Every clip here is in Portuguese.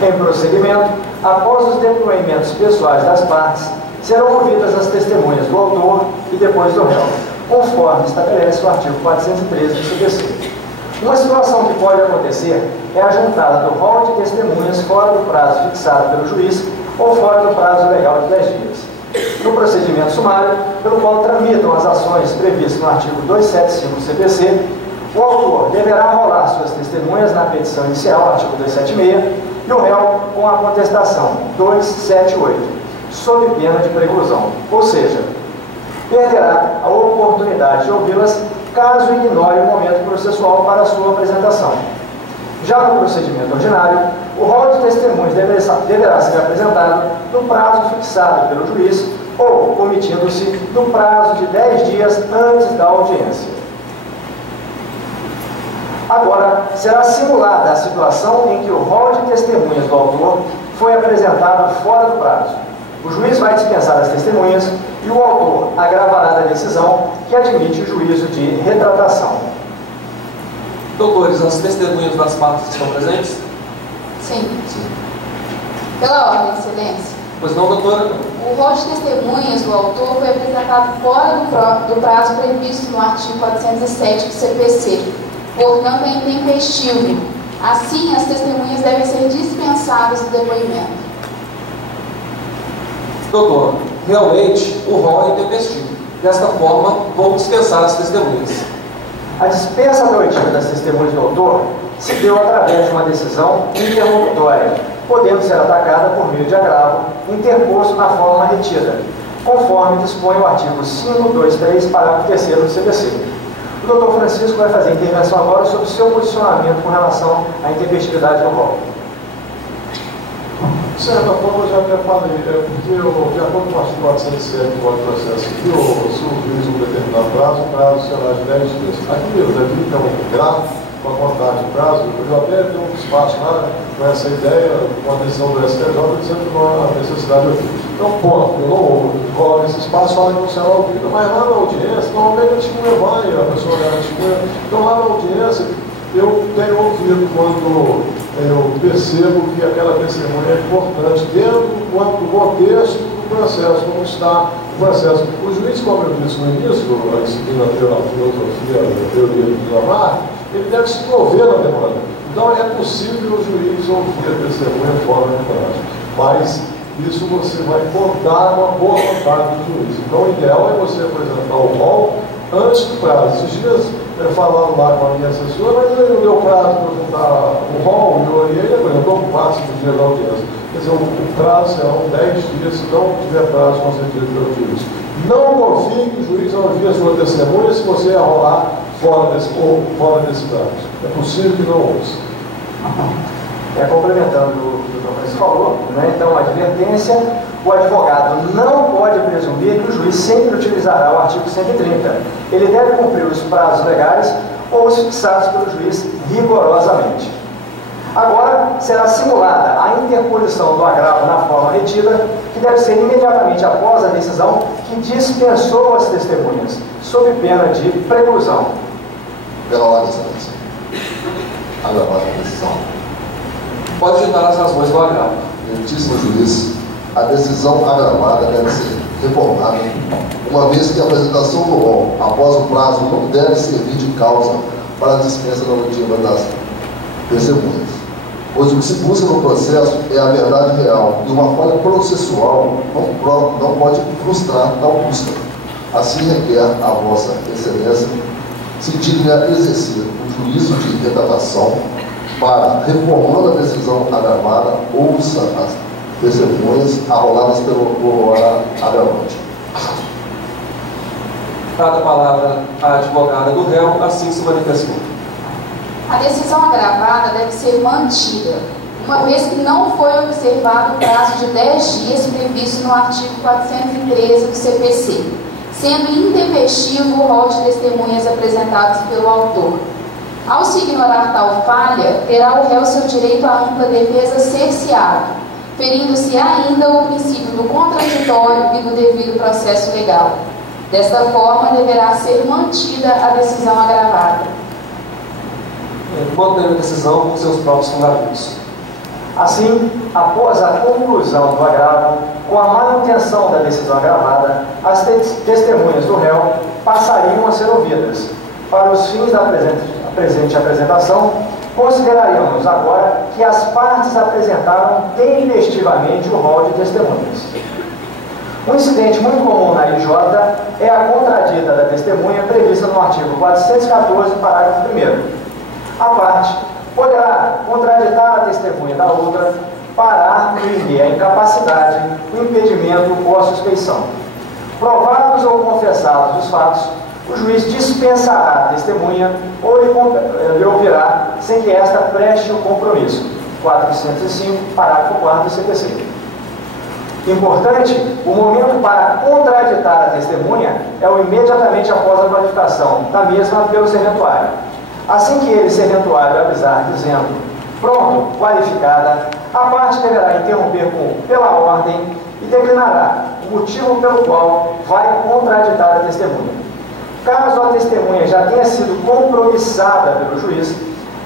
Em prosseguimento, após os depoimentos pessoais das partes, serão ouvidas as testemunhas do autor e depois do réu, conforme estabelece o artigo 413 do CPC. Uma situação que pode acontecer é a juntada do rol de testemunhas fora do prazo fixado pelo juiz ou fora do prazo legal de 10 dias. No procedimento sumário, pelo qual tramitam as ações previstas no artigo 275 do CPC, o autor deverá rolar suas testemunhas na petição inicial, artigo 276, e o réu com a contestação 278, sob pena de preclusão, ou seja, perderá a oportunidade de ouvi-las caso ignore o momento processual para a sua apresentação. Já no procedimento ordinário, o rol de testemunhas deverá ser apresentado no prazo fixado pelo juiz ou omitindo-se no prazo de 10 dias antes da audiência. Agora, será simulada a situação em que o rol de testemunhas do autor foi apresentado fora do prazo. O juiz vai dispensar as testemunhas e o autor agravará da decisão que admite o juízo de retratação. Doutores, as testemunhas das partes estão presentes? Sim. Pela ordem, Excelência. Pois não, doutora? O rol de testemunhas do autor foi apresentado fora do prazo previsto no artigo 407 do CPC, portanto é intempestivo. Assim, as testemunhas devem ser dispensadas do depoimento. Doutor, realmente o rol é intempestivo. Desta forma, vou dispensar as testemunhas. A dispensa da oitiva das testemunhas do autor se deu através de uma decisão interlocutória, podendo ser atacada por meio de agravo interposto na forma retida, conforme dispõe o artigo 523, parágrafo 3º do CPC. O doutor Francisco vai fazer intervenção agora sobre o seu posicionamento com relação à intempestividade do rol. De certa forma, eu já até falei, porque de acordo com o artigo 407 do Código de Processo Civil, se o juiz um determinado prazo, o prazo será de 10 dias. Aqui mesmo, aqui tem um gráfico com a contagem de prazo, eu até tenho um espaço lá com essa ideia, com a decisão do STJ, dizendo que não há necessidade de ouvir. Então, ponto, eu não coloco esse espaço, fala que não será ouvido, mas lá na audiência, normalmente a testemunha vai, a pessoa leva a testemunha, então lá na audiência, eu tenho ouvido quando eu percebo que aquela testemunha é importante dentro do contexto do processo, como está o processo. O juiz, como eu disse no início, seguindo a filosofia, a teoria do Lamarck, ele deve se mover na demanda. Então é possível o juiz ouvir a testemunha fora do prazo, mas isso você vai contar uma boa vontade do juiz. Então o ideal é você apresentar o rol antes do prazo. Esses dias falando lá com a minha assessora, mas não deu prazo para juntar o rol, eu olhei, por exemplo, eu passo do dia da audiência. Quer dizer, o prazo serão 10 dias, se não tiver prazo concedido pelo juiz. Não confie que o juiz vai ouvir a sua testemunha se você rolar fora desse prazo. É possível que não ouça. Complementando o que o doutor Francisco falou, né? Então, a advertência, o advogado não pode presumir que o juiz sempre utilizará o artigo 130. Ele deve cumprir os prazos legais ou os fixados pelo juiz rigorosamente. Agora, será simulada a interposição do agravo na forma retida, que deve ser imediatamente após a decisão que dispensou as testemunhas, sob pena de preclusão. Pela ordem, Excelência. Agravada a decisão. Pode citar as razões do agravo. Meritíssimo juiz, a decisão agravada deve ser reformada, uma vez que a apresentação do rol após o prazo não deve servir de causa para a dispensa da oitiva das testemunhas, pois o que se busca no processo é a verdade real e uma falha processual não pode frustrar tal busca. Assim requer a vossa excelência se digne a exercer o juízo de retratação para, reformando a decisão agravada, ouça as testemunhas arroladas pelo agravante. Dada a palavra à advogada do réu, assim se manifestou. A decisão agravada deve ser mantida, uma vez que não foi observado o prazo de 10 dias previsto no artigo 413 do CPC, sendo intempestivo o rol de testemunhas apresentados pelo autor. Ao se ignorar tal falha, terá o réu seu direito à ampla defesa cerceado, ferindo-se ainda o princípio do contraditório e do devido processo legal. Desta forma, deverá ser mantida a decisão agravada. Mantendo a decisão com seus próprios fundamentos. Assim, após a conclusão do agravo, com a manutenção da decisão agravada, as testemunhas do réu passariam a ser ouvidas. Para os fins da presente apresentação, consideraríamos agora que as partes apresentaram tempestivamente o rol de testemunhas. Um incidente muito comum na IJ é a contradita da testemunha prevista no artigo 414, parágrafo 1º. A parte poderá contraditar a testemunha da outra, parar no limiar a incapacidade, o impedimento ou a suspeição. Provados ou confessados os fatos, o juiz dispensará a testemunha ou lhe ouvirá sem que esta preste o compromisso. 405, parágrafo 4 do CPC. Importante, o momento para contraditar a testemunha é o imediatamente após a qualificação da mesma pelo serventuário. Assim que ele, serventuário, avisar dizendo pronto, qualificada, a parte deverá interromper pela ordem e declinará o motivo pelo qual vai contraditar a testemunha. Caso a testemunha já tenha sido compromissada pelo juiz,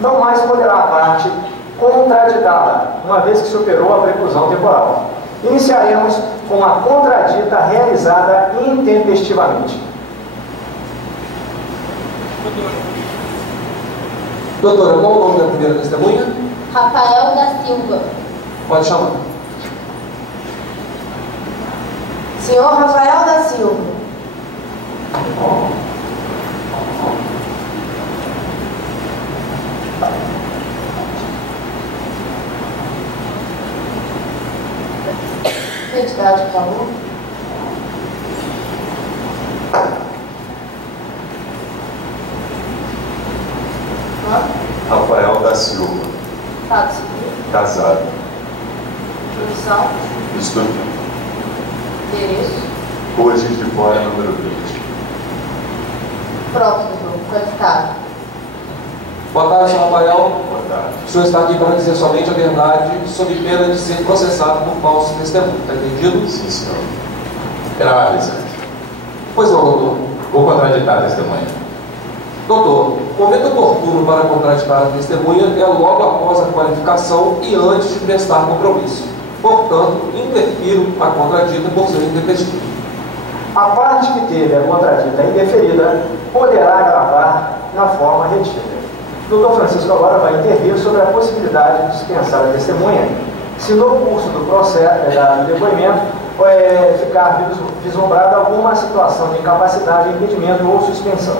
não mais poderá a parte contraditá-la, uma vez que superou a preclusão temporal. Iniciaremos com a contradita realizada intempestivamente. Doutora, qual o nome da primeira testemunha? Rafael da Silva. Pode chamar. Senhor Rafael da Silva. Identidade, por favor. Rafael da Silva. Estado civil. Casado. Profissão. Estudante. Endereço. Rua Juiz de Fora, número 20. Pronto, doutor. Qualificado. Boa tarde, senhor Rafael. Boa tarde. O senhor está aqui para dizer somente a verdade, sob pena de ser processado por falso testemunho. Está entendido? Sim, senhor. Pela avisante. Pois não, doutor. Vou contraditar a testemunha. Doutor, o momento oportuno para contraditar a testemunha é logo após a qualificação e antes de prestar compromisso. Portanto, interfiro a contradita por ser intempestivo. A parte que teve a contradita indeferida poderá agravar na forma retida. O Dr. Francisco agora vai intervir sobre a possibilidade de dispensar a testemunha se no curso do processo, do depoimento, ficar vislumbrada alguma situação de incapacidade, impedimento ou suspensão.